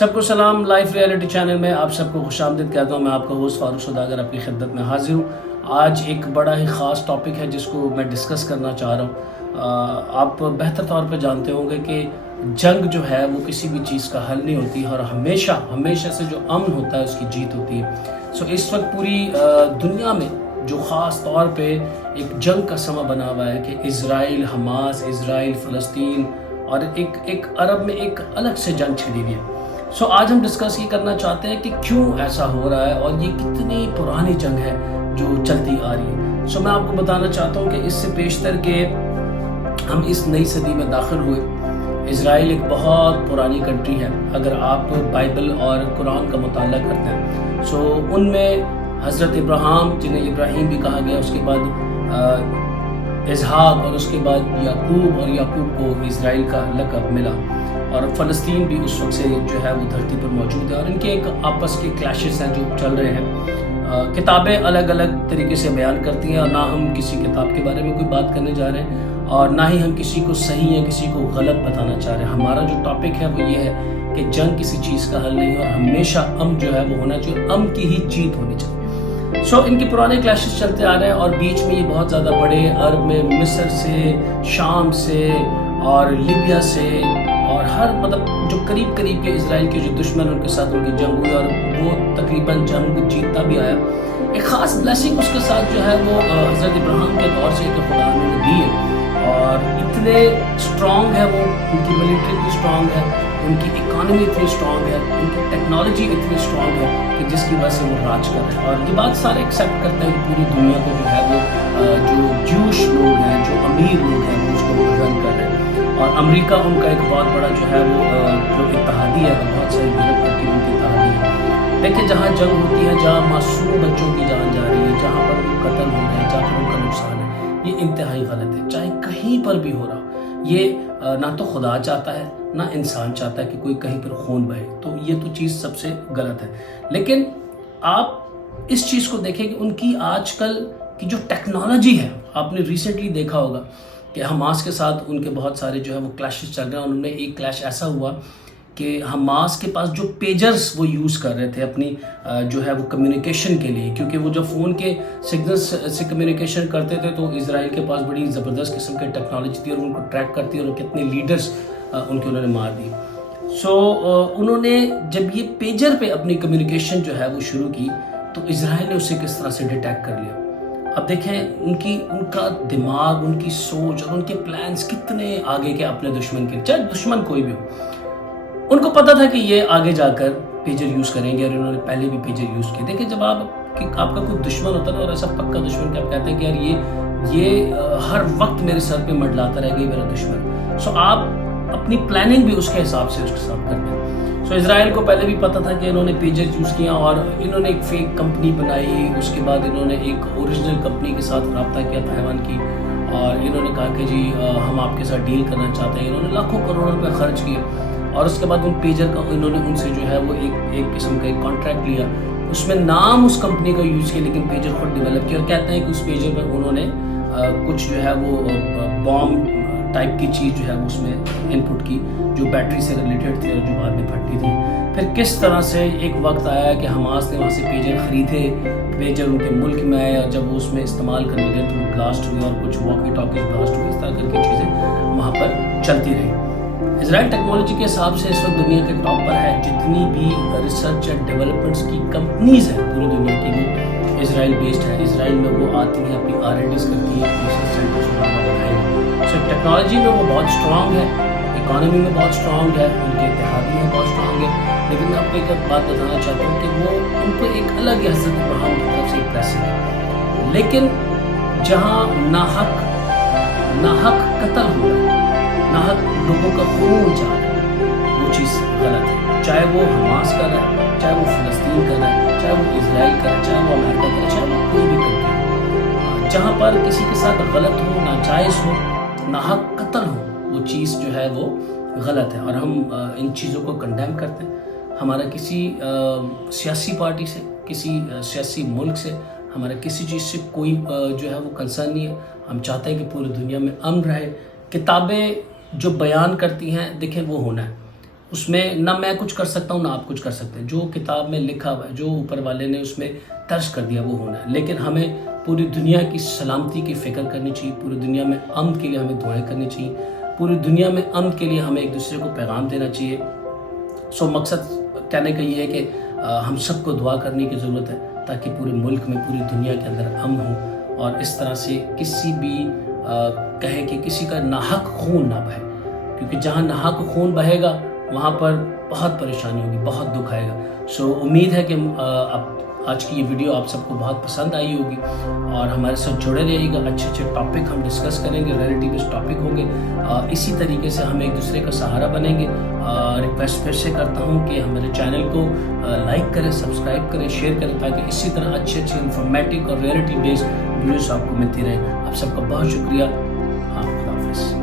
सबको सलाम। Life reality channel में आप सबको खुशामदीद कहता हूँ। मैं आपका होस्ट फारूक सौदागर आपकी खिदमत में हाजिर हूँ। आज एक बड़ा ही ख़ास टॉपिक है जिसको मैं डिस्कस करना चाह रहा हूँ। आप बेहतर तौर पे जानते होंगे कि जंग जो है वो किसी भी चीज़ का हल नहीं होती और हमेशा से जो अमन होता है उसकी जीत होती है। सो इस वक्त पूरी दुनिया में जो ख़ास तौर पे एक जंग का समा बना हुआ है कि इज़राइल हमास, इज़राइल फ़लस्तीन और एक अरब में एक अलग से जंग छिड़ी हुई है। सो आज हम डिस्कस ये करना चाहते हैं कि क्यों ऐसा हो रहा है और ये कितनी पुरानी जंग है जो चलती आ रही है। सो मैं आपको बताना चाहता हूँ कि इससे पेशतर के हम इस नई सदी में दाखिल हुए। इज़राइल एक बहुत पुरानी कंट्री है अगर आप बाइबल और कुरान का मुताला करते हैं। सो उनमें हज़रत इब्राहिम, जिन्हें इब्राहिम भी कहा गया, उसके बाद इसहाक और उसके बाद याकूब, और याकूब को इज़राइल का लक़ब मिला। और फ़लस्तीन भी उस वक्त से जो है वो धरती पर मौजूद है और इनके एक आपस के क्लैशेस हैं जो चल रहे हैं। किताबें अलग अलग तरीके से बयान करती हैं और ना हम किसी किताब के बारे में कोई बात करने जा रहे हैं और ना ही हम किसी को सही या किसी को गलत बताना चाह रहे हैं। हमारा जो टॉपिक है वो ये है कि जंग किसी चीज़ का हल नहीं और हमेशा अमन जो है वो होना चाहिए, अमन की ही जीत होनी चाहिए। सो इनके पुराने क्लैशेस चलते आ रहे हैं और बीच में ये बहुत ज़्यादा बड़े अरब में मिस्र से, शाम से और लीबिया से और हर जो करीब के इज़राइल के जो दुश्मन उनके साथ उनकी जंग हुई और वो तकरीबन जंग जीतता भी आया। एक ख़ास ब्लेसिंग उसके साथ जो है वो हज़रत इब्राहिम के दौर से कि खुदा ने दी है और इतने स्ट्रॉन्ग है वो, उनकी मिलिट्री इतनी स्ट्रॉन्ग है, उनकी इकॉनमी इतनी स्ट्रॉन्ग है, उनकी टेक्नोलॉजी इतनी स्ट्रॉन्ग है कि जिसकी वजह से वो राज कर रहे हैं। और ये बात सारे एक्सेप्ट करते हैं कि पूरी दुनिया को जो है वो जो ज्यूश लोग हैं, जो अमीर लोग हैं, वो उसको रन कर रहे हैं। और अमेरिका उनका एक बहुत बड़ा जो है वो जो इत्तेहादी है, बहुत सारी यूरोप कंट्री उनकी इत्तेहादी है। देखिए जहाँ जंग होती है, जहाँ मासूम बच्चों की जान जा रही है, जहाँ पर उनको कत्ल हो रहे हैं, जहाँ पर उनका नुकसान है, ये इंतहाई गलत है। चाहे कहीं पर भी हो रहा हो, ये ना तो खुदा चाहता है ना इंसान चाहता है कि कोई कहीं पर खून बहे, तो ये तो चीज़ सबसे गलत है। लेकिन आप इस चीज़ को देखें कि उनकी आजकल की जो टेक्नोलॉजी है, आपने रिसेंटली देखा होगा कि हमास के साथ उनके बहुत सारे जो है वो क्लैशेस चल रहे हैं। उनमें एक क्लैश ऐसा हुआ कि हमास के पास जो पेजर्स वो यूज़ कर रहे थे अपनी जो है वो कम्युनिकेशन के लिए, क्योंकि वो जब फ़ोन के सिग्नल्स से कम्युनिकेशन करते थे तो इज़राइल के पास बड़ी ज़बरदस्त किस्म की टेक्नोलॉजी थी और उनको ट्रैक करती और कितने लीडर्स उन्होंने मार दिए। सो उन्होंने जब ये पेजर पे अपनी कम्युनिकेशन जो है वो शुरू की तो इज़राइल ने उसे किस तरह से डिटेक्ट कर लिया। अब देखें उनका दिमाग, उनकी सोच और उनके प्लान्स कितने आगे के अपने दुश्मन के, चाहे दुश्मन कोई भी हो। उनको पता था कि ये आगे जाकर पेजर यूज़ करेंगे और इन्होंने पहले भी पेजर यूज़ किए। देखिए जब आपका कोई दुश्मन होता है ना, और ऐसा पक्का दुश्मन कि आप कहते हैं कि यार ये हर वक्त मेरे सर पे मंडलाता रहेगा मेरा दुश्मन, सो आप अपनी प्लानिंग भी उसके हिसाब से उसके साथ करते हैं। सो इज़राइल को पहले भी पता था कि इन्होंने पेजर यूज़ किया और इन्होंने एक फेक कंपनी बनाई। उसके बाद इन्होंने एक ओरिजिनल कंपनी के साथ रब्ता किया ताइवान की और इन्होंने कहा कि जी हम आपके साथ डील करना चाहते हैं। इन्होंने लाखों करोड़ों रुपए खर्च किए और उसके बाद उन पेजर का इन्होंने उनसे जो है वो एक किस्म का एक कॉन्ट्रैक्ट लिया। उसमें नाम उस कंपनी का यूज़ किया लेकिन पेजर खुद डेवलप किया और कहते हैं कि उस पेजर पर उन्होंने कुछ जो है वो बॉम्ब टाइप की चीज़ जो है उसमें इनपुट की जो बैटरी से रिलेटेड थी और जो बाद में फटती थी। फिर किस तरह से एक वक्त आया कि हमास ने वहाँ से पेजर ख़रीदे, पेजर उनके मुल्क में आए और जब वो उसमें इस्तेमाल करने लगे तो वो ब्लास्ट हुए और कुछ वॉकी टॉकी ब्लास्ट हुए। इस तरह करके चीज़ें वहाँ पर चलती रही। इज़राइल टेक्नोलॉजी के हिसाब से इस वक्त दुनिया के टॉप पर है। जितनी भी रिसर्च एंड डेवलपमेंट्स की कंपनीज़ हैं पूरी दुनिया की, वो इज़राइल बेस्ड है। इज़राइल में वो आती हैं, अपनी R&Ds करती हैं, रिसर्च सेंटर्स बनाए। सो टेक्नोलॉजी में वो बहुत स्ट्रॉन्ग है, इकॉनमी में बहुत स्ट्रॉन्ग है, उनके इत्तेहादी में बहुत स्ट्रॉन्ग है। लेकिन मैं आपको एक बात बताना चाहता हूँ कि वो उनको एक अलग ही हज़रत इब्राहिम की तरफ से एक ब्लेसिंग है। लेकिन जहाँ नाहक कत्ल हो रहा है, नाहक लोगों का खून जा रहा है, वो चीज़ गलत है। चाहे वो हमास कर रहा है, चाहे वो फ़लस्तीन कर रहा है, चाहे वो इज़राइल कर रहा है, चाहे वो अमेरिका कर रहा है, चाहे वो कोई भी कंट्री, जहाँ पर किसी के साथ गलत हो, नाजायज़ हो, नाहक कत्ल हो, वो चीज़ जो है वो गलत है और हम इन चीज़ों को कंडेम करते हैं। हमारा किसी सियासी पार्टी से, किसी सियासी मुल्क से, हमारा किसी चीज़ से कोई जो है वो कंसर्न नहीं है। हम चाहते हैं कि पूरी दुनिया में अमन रहे। किताबें जो बयान करती हैं, देखें वो होना है। اس میں نہ میں کچھ کر سکتا ہوں نہ آپ کچھ کر سکتے ہیں. جو کتاب میں لکھا ہوا ہے, جو اوپر والے نے اس میں درج کر دیا وہ ہونا ہے. لیکن ہمیں پوری دنیا کی سلامتی کی فکر کرنی چاہیے, پوری دنیا میں امن کے لیے ہمیں دعائیں کرنی چاہیے, پوری دنیا میں امن کے لیے ہمیں ایک دوسرے کو پیغام دینا چاہیے. مقصد کہنے کا یہ ہے کہ ہم سب کو دعا کرنے کی ضرورت ہے تاکہ پورے ملک میں, پوری دنیا کے اندر امن ہو, اور اس طرح سے کسی بھی کہے کہ کسی کا ناحق خون نہ بہے, کیونکہ جہاں ناحق خون بہے گا وہاں پر بہت پریشانی ہوگی, بہت دکھ آئے گا. امید ہے کہ آج کی یہ ویڈیو آپ سب کو بہت پسند آئی ہوگی, اور ہمارے ساتھ جڑے رہیے گا. اچھے اچھے ٹاپک ہم ڈسکس کریں گے, ریلیٹیوز ٹاپک ہوں گے. اسی طریقے سے ہم ایک دوسرے کا سہارا بنیں گے. ریکویسٹ پھر سے کرتا ہوں کہ ہمارے چینل کو لائک کریں, سبسکرائب کریں, شیئر کریں, تاکہ اسی طرح اچھے انفارمیٹک اور ریئلٹی بیسڈ ویڈیوز آپ کو ملتی رہیں. آپ سب کا بہت شکریہ. خدا حافظ.